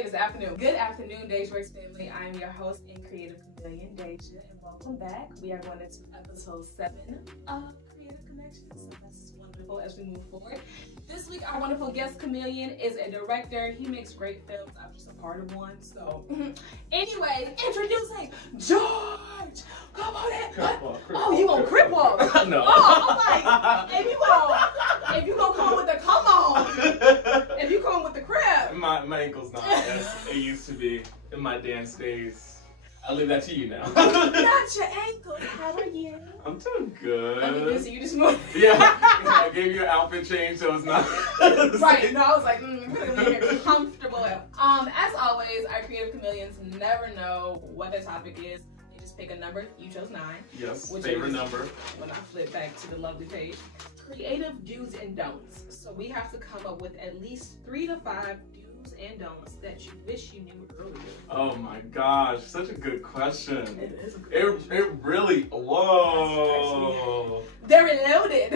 It is afternoon. Good afternoon, DejaWorks family. I am your host and creative chameleon, Deja, and welcome back. We are going into episode 7 of Creative Connections. So that's wonderful as we move forward. This week, our wonderful guest chameleon is a director. He makes great films. I'm just a part of one. So, anyway, introducing George. Come on in. Oh, you gonna crip walk? No. Oh, I'm like, if you gonna come with the come on, if you come with the crib. My ankle's not as it used to be in my dance days. I'll leave that to you now. Not your ankle. How are you? I'm doing good. Let me visit you this morning. Yeah, I gave you an outfit change, so it's not. Right. No, I was like, really comfortable. As always, our creative chameleons never know what the topic is. They just pick a number. You chose 9. Yes. Which Favorite is, number. When I flip back to the lovely page, creative do's and don'ts. So we have to come up with at least 3 to 5 do's and don'ts that you wish you knew earlier. Oh my gosh, such a good question. It is a good question. It really. Whoa. Very loaded.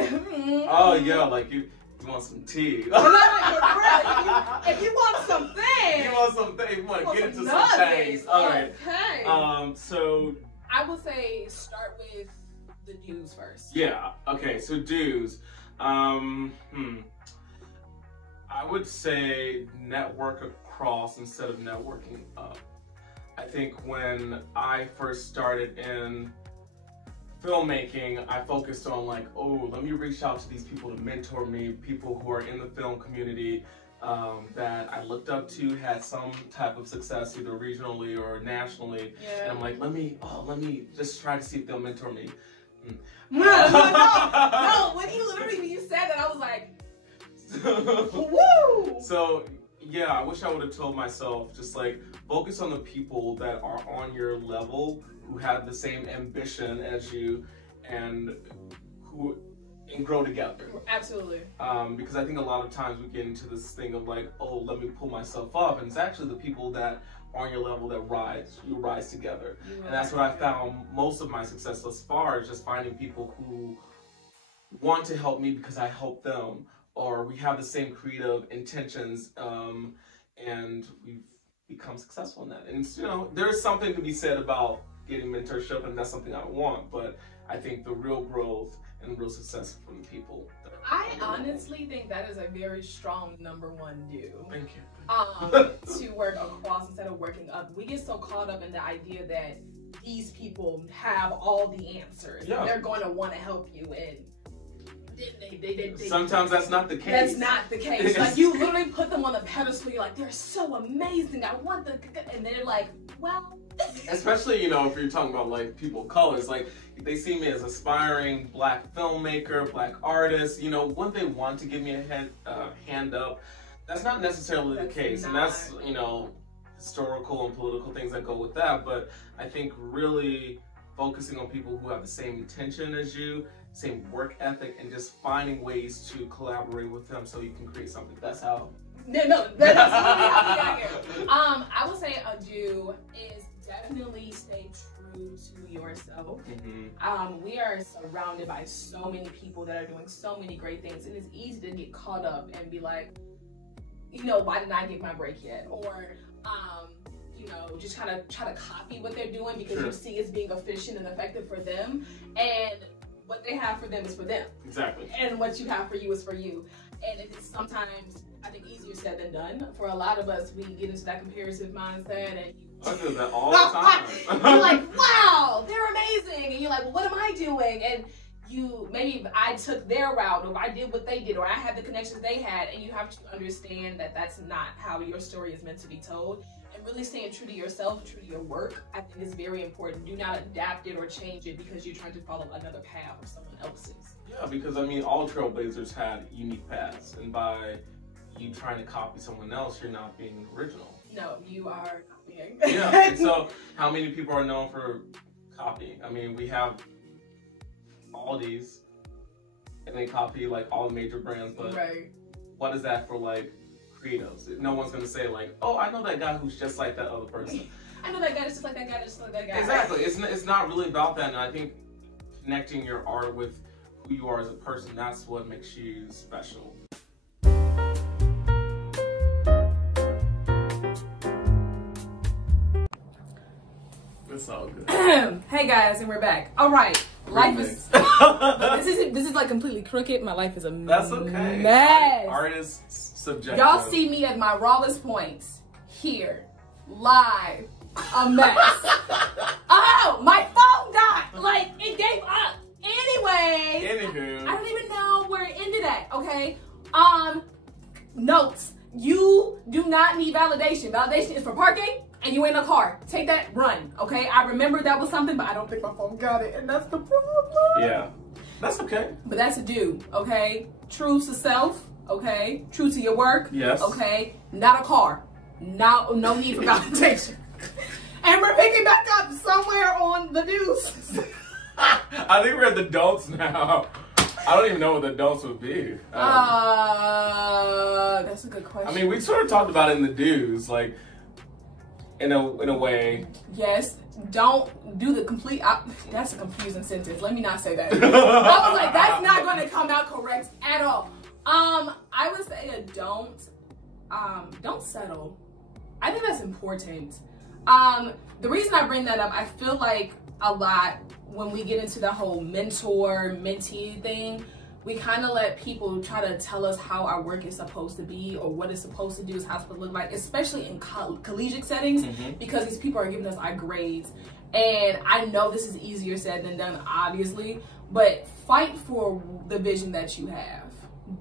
Oh yeah, like you want some tea. If you want something. You want something. You want to get into some nuggets. things. All right. Okay. So. I would say start with the do's first. Yeah. Okay. So do's. I would say network across instead of networking up. I think when I first started in filmmaking, I focused on like, oh, let me reach out to these people to mentor me, people who are in the film community that I looked up to, had some type of success either regionally or nationally. Yeah. And I'm like, let me just try to see if they'll mentor me. No, when you said that, I was like, woo! So yeah, I wish I would have told myself just like focus on the people that are on your level, who have the same ambition as you, and grow together. Absolutely. Because I think a lot of times we get into this thing of like, oh, let me pull myself up, and it's actually the people that are on your level that you rise together. And that's what I found most of my success thus far, is just finding people who want to help me because I help them, or we have the same creative intentions, and we've become successful in that. And you know, there's something to be said about getting mentorship, and that's something I want, but I think the real growth and real success from the people. I honestly think that is a very strong #1 do. Thank you. To work across instead of working up. We get so caught up in the idea that these people have all the answers. Yeah. And they're going to want to help you, and they sometimes that's not the case. That's not the case. Like, you literally put them on a pedestal. You're like, they're so amazing. I want the, and they're like, well. Especially, you know, if you're talking about like people of colors, like they see me as aspiring Black filmmaker, Black artist. You know, when they want to give me a hand up, that's not necessarily the case, and that's, you know, historical and political things that go with that. But I think really focusing on people who have the same intention as you, same work ethic, and just finding ways to collaborate with them so you can create something. That's how. No, that's literally how we got here. I would say a do is definitely stay true to yourself. We are surrounded by so many people that are doing so many great things, and it's easy to get caught up and be like, you know, why didn't I get my break yet? Or, you know, just kind of try to copy what they're doing because you see it's being efficient and effective for them, and what they have for them is for them. Exactly. And what you have for you is for you. And it's sometimes, I think, easier said than done. For a lot of us, we get into that comparative mindset, and I do that all the time. you're like, wow, they're amazing. And you're like, well, what am I doing? And maybe I took their route, or I did what they did, or I had the connections they had, and you have to understand that that's not how your story is meant to be told. And really staying true to yourself, true to your work, I think is very important. Do not adapt it or change it because you're trying to follow another path or someone else's. Yeah, because I mean, all trailblazers had unique paths, and by you trying to copy someone else, you're not being original. No, you are copying. Yeah, and so how many people are known for copying? I mean, we have Aldi's, and they copy like all the major brands, but what is that for like creatives? No one's gonna say like, oh, I know that guy who's just like that other person. I know that guy that's just like that guy that's just like that guy. Exactly. It's not really about that, and I think connecting your art with who you are as a person, that's what makes you special. It's all good. Hey guys, and we're back. All right, life is this is like completely crooked. My life is a That's okay. mess. Art is subjective. Y'all see me at my rawest points here, live, a mess. Oh, my phone died. Like it gave up. Anyway, Anywho, I don't even know where it ended at. Okay. Notes. You do not need validation. Validation is for parking and you in a car. Take that, run. Okay. I remember that was something, but I don't think my phone got it, and that's the problem. yeah, that's okay. But that's a do. Okay. True to self. Okay. True to your work. Yes. Okay. Not a car. No need for validation. And we're picking back up somewhere on the news. I think we're at the don'ts now. I don't even know what the don'ts would be. That's a good question. I mean, we sort of talked about it in the do's, like in a way. Yes, don't do the complete. That's a confusing sentence. Let me not say that. I was like, that's not going to come out correct at all. I would say a don't settle. I think that's important. The reason I bring that up, I feel like a lot when we get into the whole mentor-mentee thing, we kind of let people try to tell us how our work is supposed to be or what it's supposed to do, is how it's supposed to look like, especially in collegiate settings, because these people are giving us our grades. And I know this is easier said than done, obviously, but fight for the vision that you have.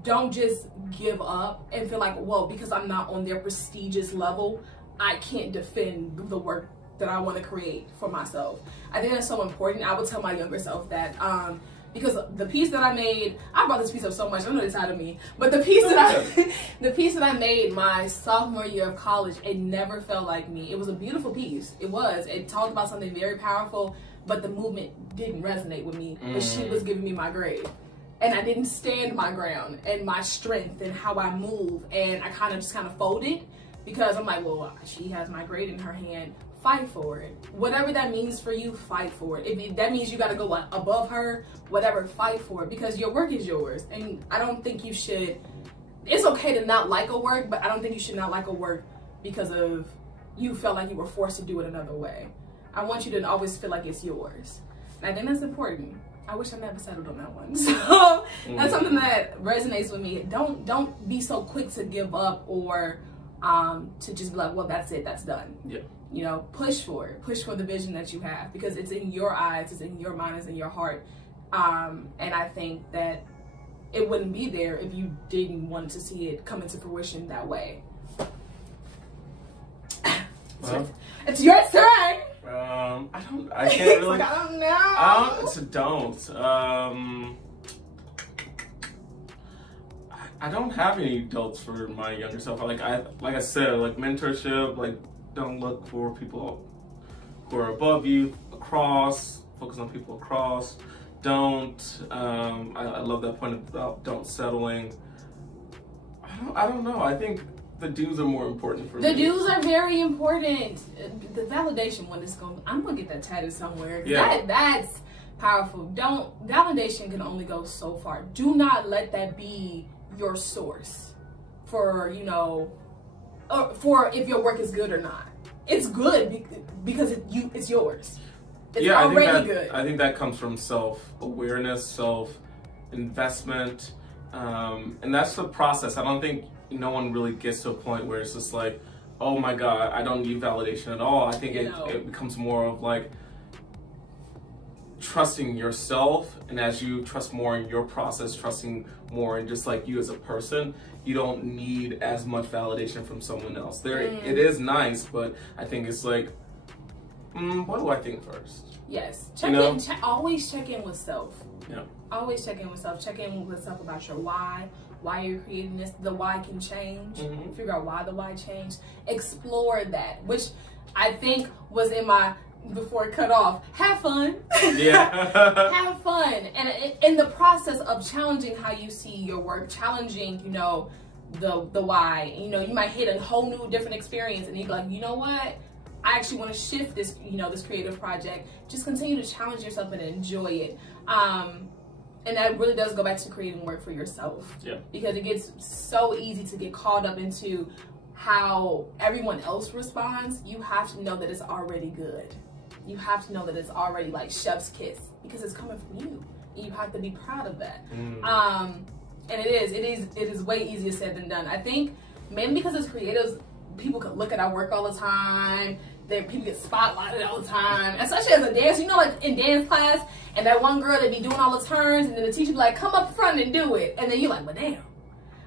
Don't just give up and feel like, well, because I'm not on their prestigious level, I can't defend the work that I want to create for myself. I think that's so important. I would tell my younger self that, because the piece that I made, I brought this piece up so much, I know it's out of me, but the piece that I made my sophomore year of college, it never felt like me. It was a beautiful piece. It talked about something very powerful, but the movement didn't resonate with me. But she was giving me my grade. And I didn't stand my ground and my strength and how I move. And I kind of folded because I'm like, well, she has my grade in her hand. Fight for it. Whatever that means for you, fight for it. If that means you got to go above her, whatever, fight for it, because your work is yours. And I don't think you should, it's okay to not like a work, but I don't think you should not like a work because of you felt like you were forced to do it another way. I want you to always feel like it's yours. And I think that's important. I wish I never settled on that one. So that's something that resonates with me. Don't be so quick to give up or to just be like, well, that's it, that's done. Yeah. You know, push for it. Push for the vision that you have, because it's in your eyes, it's in your mind, it's in your heart. And I think that it wouldn't be there if you didn't want to see it come into fruition that way. Well, it's your turn. I can't really. I don't know. It's a don't. I don't have any don'ts for my younger self. Like I said, like mentorship, like don't look for people who are above you, across, focus on people across. Don't, I love that point about don't settling. I don't know. I think the do's are more important for me. The do's are very important. The validation one is I'm gonna get that tatted somewhere. Yeah. That's powerful. Validation can only go so far. Do not let that be your source for, you know, for if your work is good or not. It's good because it's yours. It's already good. I think that comes from self-awareness, self-investment, and that's the process. I don't think no one really gets to a point where it's just like, oh my God, I don't need validation at all. I think it becomes more of like trusting yourself, and as you trust more in your process, trusting more in just like you as a person, you don't need as much validation from someone else. It is nice, but I think it's like, what do I think first? Yes. Always check in with self. Yeah. Always check in with self. Check in with self about your why you're creating this. The why can change. Figure out why the why changed. Explore that, which I think was in my, before it cut off, have fun. Yeah. Have fun. And in the process of challenging how you see your work, challenging, you know, the why, you know, you might hit a whole new different experience and you'd be like, you know what? I actually want to shift this, you know, this creative project. Just continue to challenge yourself and enjoy it. And that really does go back to creating work for yourself. Yeah. Because it gets so easy to get caught up into how everyone else responds. You have to know that it's already good. you have to know that it's already like chef's kiss because it's coming from you. You have to be proud of that. And it is way easier said than done. I think mainly because as creatives, people can look at our work all the time. That people get spotlighted all the time, especially as a dancer. You know, like in dance class, and that one girl that be doing all the turns, and then the teacher be like, "Come up front and do it," and then you're like, "Well, damn,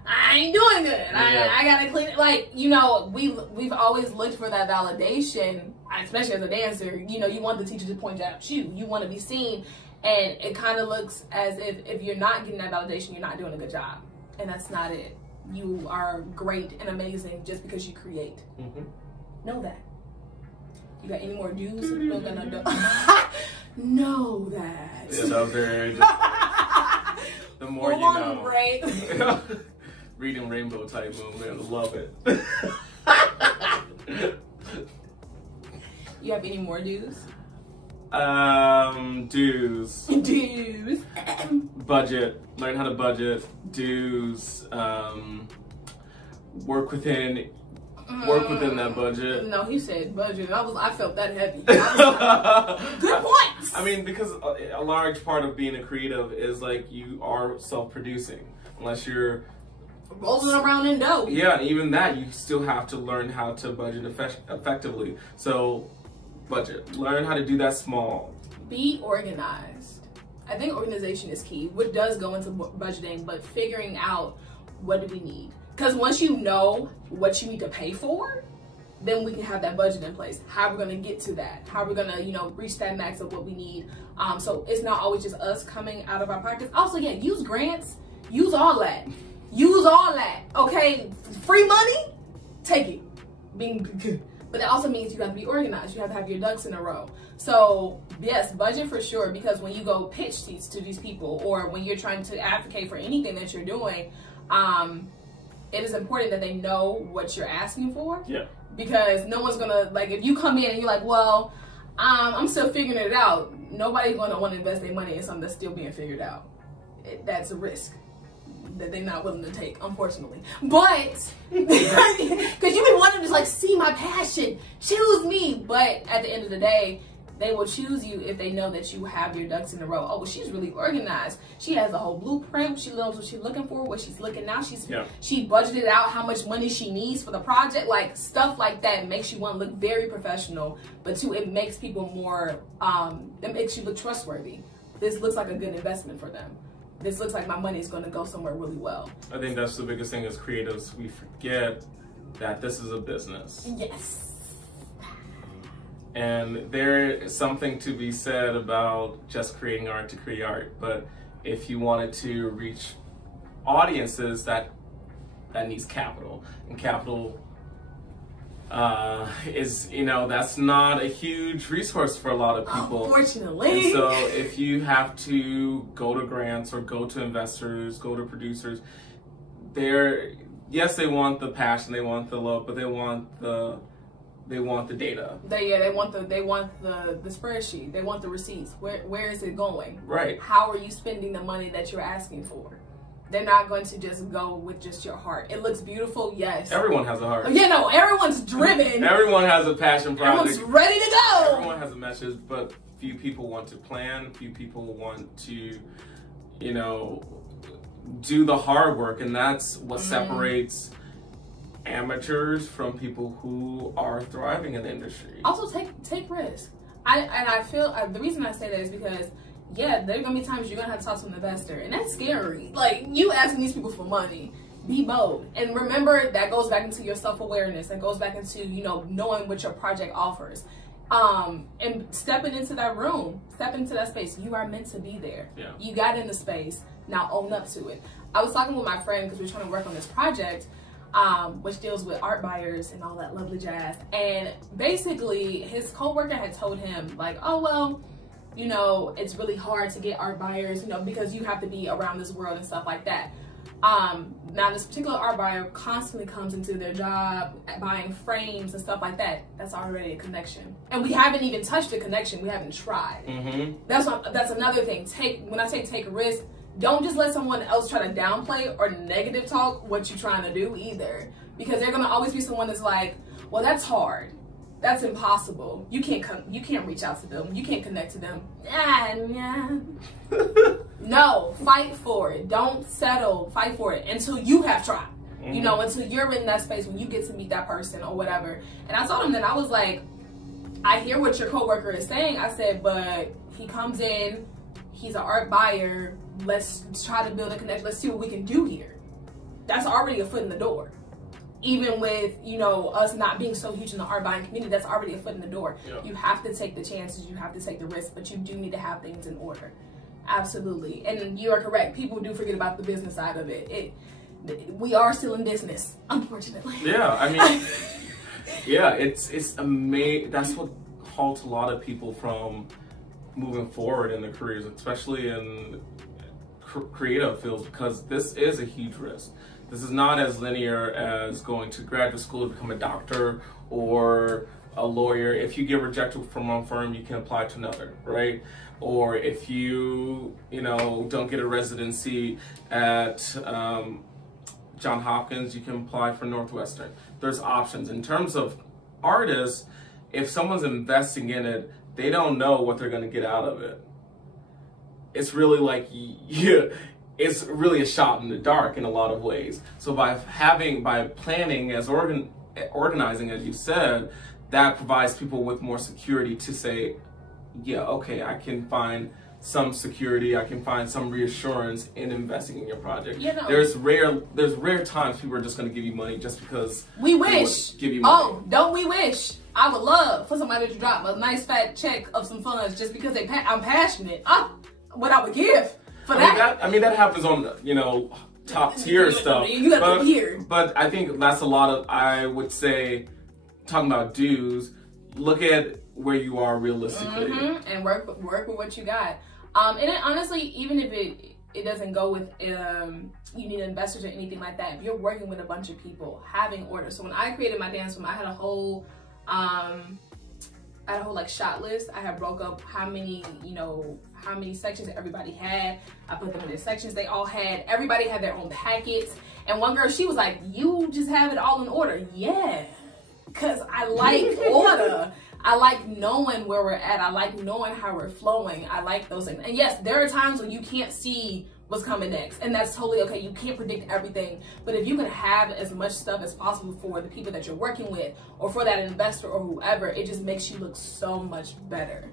I ain't doing good. I gotta clean it." Like, you know, we've always looked for that validation, especially as a dancer. You know, you want the teacher to point out at you. You want to be seen, and it kind of looks as if you're not getting that validation, you're not doing a good job, and that's not it. You are great and amazing just because you create. Know that. You got any more dues? Still gonna do. Know that. Yeah, that was very. The more you know. Right. Reading Rainbow type movement. Love it. You have any more dues? Dues. Dues. Budget. Learn how to budget. Dues. Work within that budget. No, he said budget. I felt that heavy. Good points. I mean, because a large part of being a creative is like you are self-producing, unless you're rolling around in dough. Yeah, and even that you still have to learn how to budget effectively. So, budget. Learn how to do that small. Be organized. I think organization is key. What does go into budgeting, but figuring out what do we need. Because once you know what you need to pay for, then we can have that budget in place. How we're going to get to that. How we're going to, you know, reach that max of what we need. So it's not always just us coming out of our pockets. Also, yeah, use grants. Use all that. Use all that. Okay? Free money? Take it. But that also means you have to be organized. You have to have your ducks in a row. So yes, budget for sure, because when you go pitch these to these people, or when you're trying to advocate for anything that you're doing, it is important that they know what you're asking for. Yeah. Because no one's gonna, like, if you come in and you're like, well, I'm still figuring it out, nobody's gonna want to invest their money in something that's still being figured out. That's a risk that they're not willing to take, unfortunately. But because you've been wanting to just like see my passion, choose me. But at the end of the day, they will choose you if they know that you have your ducks in a row. Oh, well, she's really organized. She has a whole blueprint. She knows what she's looking for, what she's looking now. She budgeted out how much money she needs for the project. Like, stuff like that makes you want to look very professional, but too, it makes people more, it makes you look trustworthy. This looks like a good investment for them. This looks like my money is going to go somewhere really well. I think that's the biggest thing as creatives. We forget that this is a business. Yes. And there is something to be said about just creating art to create art. But if you wanted to reach audiences, that needs capital. And capital is, you know, that's not a huge resource for a lot of people. Unfortunately. And so if you have to go to grants or go to investors, go to producers, yes, they want the passion, they want the love, but they want the data. They want the spreadsheet. They want the receipts. Where is it going? Right. How are you spending the money that you're asking for? They're not going to just go with just your heart. It looks beautiful, yes. Everyone has a heart. Yeah, no, everyone's driven. Everyone has a passion project. Everyone's ready to go. Everyone has a message, but few people want to plan. Few people want to, you know, do the hard work, and that's what separates amateurs from people who are thriving in the industry. Also, take risks. I feel the reason I say that is because, yeah, there are gonna be times you're gonna have to talk to an investor, and that's scary. Like, you asking these people for money. Be bold, and remember that goes back into your self-awareness. That goes back into, you know, knowing what your project offers, and stepping into that room, step into that space. You are meant to be there. Yeah. You got in the space. Now own up to it. I was talking with my friend because we're trying to work on this project, which deals with art buyers and all that lovely jazz. And basically, his coworker had told him, like, oh, well, you know, it's really hard to get art buyers, you know, because you have to be around this world and stuff like that. Now, this particular art buyer constantly comes into their job buying frames and stuff like that. That's already a connection. And we haven't even touched the connection. We haven't tried. That's another thing. When I say take a risk, don't just let someone else try to downplay or negative talk what you're trying to do either. Because there's going to always be someone that's like, well, that's hard. That's impossible. You can't reach out to them. You can't connect to them. No, fight for it. Don't settle. Fight for it until you have tried. You know, until you're in that space when you get to meet that person or whatever. And I told him that, I was like, I hear what your coworker is saying. I said, but he comes in, he's an art buyer. Let's try to build a connection. Let's see what we can do here. That's already a foot in the door. Even with, you know, us not being so huge in the art buying community, that's already a foot in the door. Yeah. You have to take the chances, you have to take the risks, but you do need to have things in order. Absolutely. And you are correct. People do forget about the business side of it. We are still in business, unfortunately. Yeah, I mean, yeah, it's amazing. That's what halts a lot of people from moving forward in their careers, especially in creative fields, because this is a huge risk. This is not as linear as going to graduate school to become a doctor or a lawyer. If you get rejected from one firm, you can apply to another, right? Or if you don't get a residency at Johns Hopkins, you can apply for Northwestern. There's options. In terms of artists, if someone's investing in it, they don't know what they're going to get out of it. It's really like, it's really a shot in the dark in a lot of ways. So by planning, as organizing, as you said, that provides people with more security to say, yeah, okay, I can find some security, I can find some reassurance in investing in your project. You know, there's rare times people are just going to give you money just because we wish. Give you money. Oh, don't we wish? I would love for somebody to drop a nice fat check of some funds just because I'm passionate. What I would give. That happens on, top tier stuff. You got to hear. But I think that's a lot of, I would say, talking about dues, look at where you are realistically. And work with what you got. And then honestly, even if it doesn't go with, you need investors or anything like that, if you're working with a bunch of people, having orders. So when I created my dance film, I had a whole like shot list. I had broke up how many sections everybody had. I put them in their sections. They all had, everybody had their own packets. And one girl, she was like, you just have it all in order. Yeah, because I like order. I like knowing where we're at. I like knowing how we're flowing. I like those things. And yes, there are times when you can't see what's coming next, and that's totally okay. You can't predict everything, but if you can have as much stuff as possible for the people that you're working with, or for that investor or whoever, it just makes you look so much better.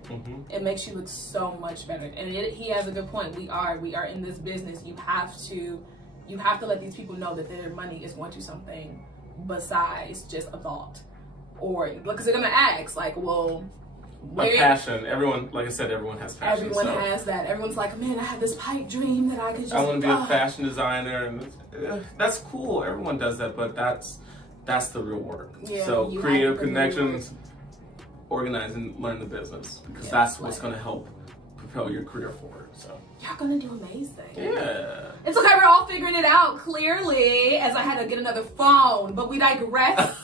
It makes you look so much better. And he has a good point. We are in this business. You have to let these people know that their money is going to something besides just a thought, or because they're gonna ask like, well, a passion. Everyone, like I said, everyone has passion. Everyone has that. Everyone's like, man, I have this pipe dream that I could just. I want to be a fashion designer, and that's cool. Everyone does that, but that's the real work. Yeah, so creative connections, organize and learn the business, because that's what's going to help propel your career forward. So y'all gonna do amazing. Yeah. It's okay. We're all figuring it out clearly. As I had to get another phone, but we digress.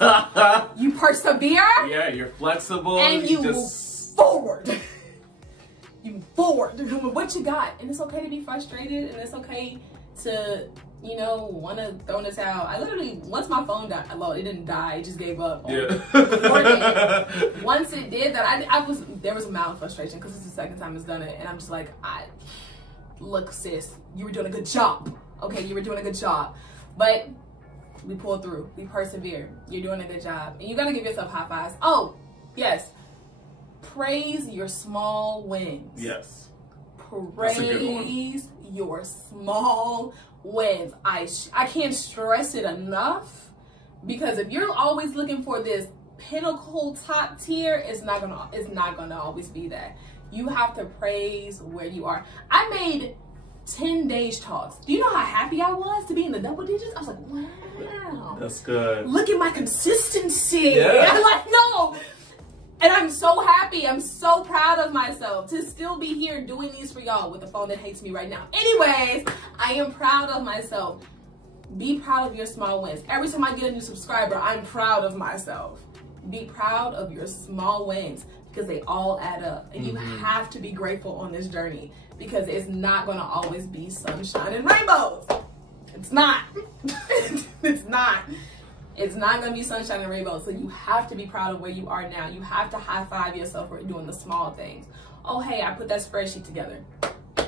You persevere. Yeah, you're flexible. And you move forward. You move forward with what you got, and it's okay to be frustrated, and it's okay to want to throw in the towel. I literally, once my phone died, well, it didn't die, it just gave up. Yeah. Once it did that, there was a amount of frustration because it's the second time it's done it, and I'm just like, look, sis, you were doing a good job. Okay, you were doing a good job, but we pulled through, we persevered. You're doing a good job, and you gotta give yourself high fives. Oh, yes, praise your small wins. Yes, praise your small wins. I can't stress it enough, because if you're always looking for this pinnacle top tier, it's not gonna always be that. You have to praise where you are. I made 10 days talks. Do you know how happy I was to be in the double digits? I was like, wow. That's good. Look at my consistency. Yeah. I'm like, no. And I'm so happy. I'm so proud of myself to still be here doing these for y'all with a phone that hates me right now. Anyways, I am proud of myself. Be proud of your small wins. Every time I get a new subscriber, I'm proud of myself. Be proud of your small wins, because they all add up, and you have to be grateful on this journey, because it's not going to always be sunshine and rainbows. It's not. It's not. It's not going to be sunshine and rainbows. So you have to be proud of where you are now. You have to high five yourself for doing the small things. Oh, hey, I put that spreadsheet together.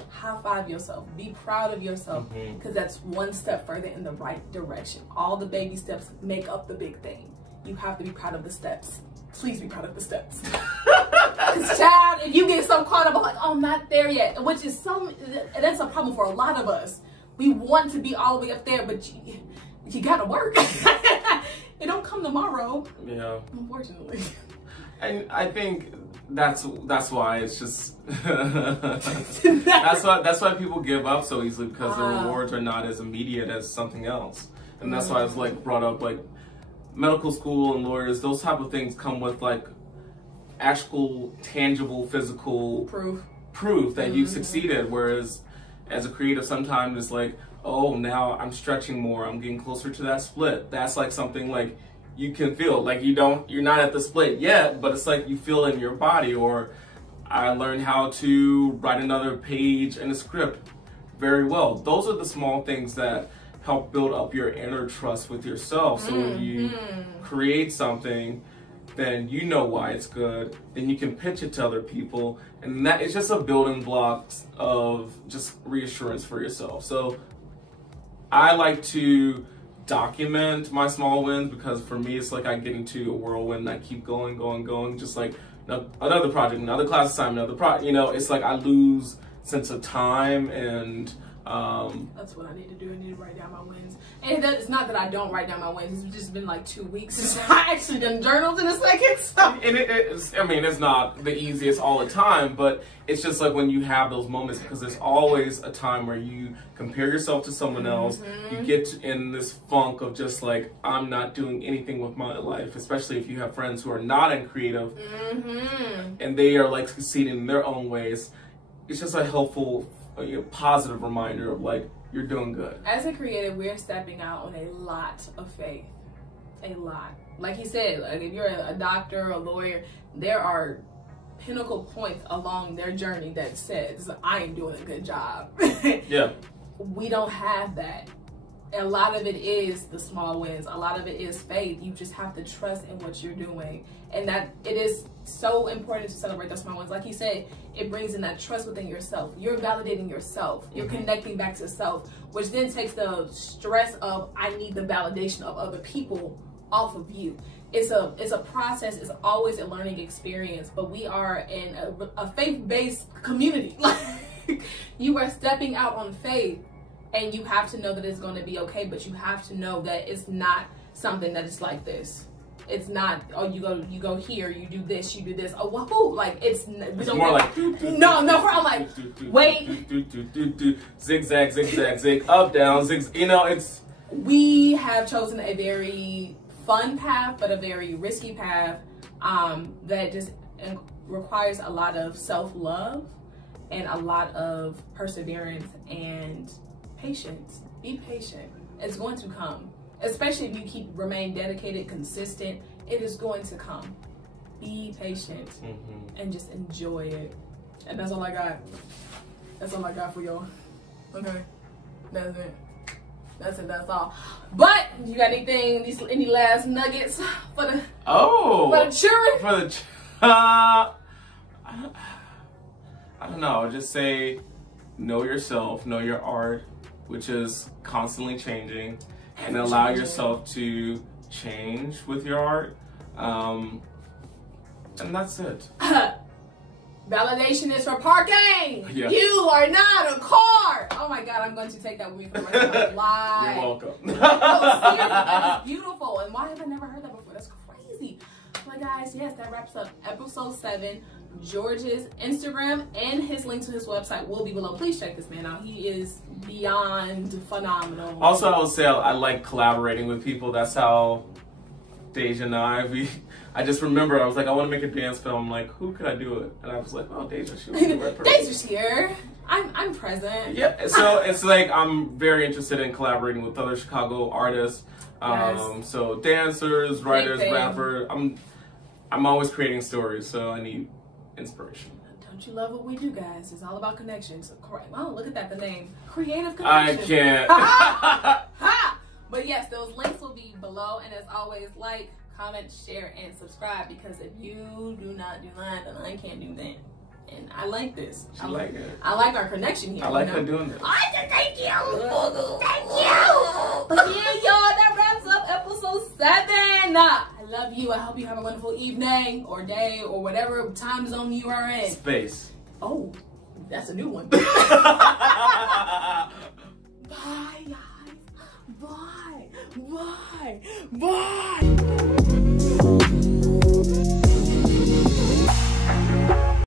High five yourself. Be proud of yourself, because that's one step further in the right direction. All the baby steps make up the big thing. You have to be proud of the steps. Please be proud of the steps. Because child, if you get so caught up, I'm like, oh, I'm not there yet, which is that's a problem for a lot of us. We want to be all the way up there, but you gotta work. It don't come tomorrow. Yeah. Unfortunately. And I think that's why it's just that's why people give up so easily, because the rewards are not as immediate as something else. And that's why I was like brought up, like medical school and lawyers, those type of things come with like actual tangible physical proof that you succeeded, whereas as a creative sometimes it's like, oh, now I'm stretching more, I'm getting closer to that split. That's like something like you can feel, like you're not at the split yet, but it's like you feel in your body. Or I learned how to write another page in a script very well. Those are the small things that help build up your inner trust with yourself. So when you create something, then you know why it's good, then you can pitch it to other people, and that is just a building block of just reassurance for yourself. So I like to document my small wins, because for me it's like I get into a whirlwind and I keep going, just like another project, another class assignment, another project, you know, it's like I lose sense of time. And that's what I need to do. I need to write down my wins. And it's not that I don't write down my wins. It's just been like 2 weeks since I actually done journals in a second. So. And it's not the easiest all the time, but it's just like when you have those moments, because there's always a time where you compare yourself to someone else. You get in this funk of just like, I'm not doing anything with my life, especially if you have friends who are not in creative and they are like succeeding in their own ways. It's just a helpful, positive reminder of like, you're doing good. As a creative, we're stepping out on a lot of faith. A lot. Like he said, like if you're a doctor, a lawyer, there are pinnacle points along their journey that says, I am doing a good job. Yeah. We don't have that. A lot of it is the small wins. A lot of it is faith. You just have to trust in what you're doing. And that it is so important to celebrate those small wins. Like he said, it brings in that trust within yourself. You're validating yourself. You're connecting back to self, which then takes the stress of, I need the validation of other people off of you. It's a process. It's always a learning experience, but we are in a faith-based community. Like, you are stepping out on faith. And you have to know that it's going to be okay, but you have to know that it's not something that is like this. It's not, oh, you go here, you do this, oh, wahoo. Like, it's more like, no, I'm like, wait. Zigzag, zigzag, zig, up, down, zig, you know, it's. We have chosen a very fun path, but a very risky path that just requires a lot of self-love and a lot of perseverance and patience. Be patient. It's going to come. Especially if you remain dedicated, consistent, it is going to come. Be patient and just enjoy it. And that's all I got. That's all I got for y'all. Okay. That's it. That's all. But you got any last nuggets for the children? I don't know. Just say, know yourself, know your art, which is constantly changing, and allow yourself to change with your art. And that's it. Validation is for parking. Yeah. You are not a car. Oh my God, I'm going to take that with me for the rest of my life. You're welcome. No, seriously, that is beautiful. And why have I never heard that before? That's crazy. But guys, yes, that wraps up episode 7. George's Instagram and his link to his website will be below. Please check this man out. He is beyond phenomenal. Also, I would say I like collaborating with people. That's how Deja and I just remember, I was like, I want to make a dance film. Like, who could I do it? And I was like, oh, Deja, she would be the right person. Deja's here. I'm present. Yeah, so it's like I'm very interested in collaborating with other Chicago artists. Yes. So dancers, writers, rappers. I'm always creating stories, so I need inspiration. Don't you love what we do, guys? It's all about connections. Oh, look at that, the name. Creative Connections. I can't. Ha! But yes, those links will be below. And as always, like, comment, share, and subscribe. Because if you do not do that, then I can't do that. And I like this. I like it. I like our connection here. I like her doing this. Thank you. Thank you. But yeah, y'all, that wraps up episode 7. I love you. I hope you have a wonderful evening or day or whatever time zone you are in. Space. Oh, that's a new one.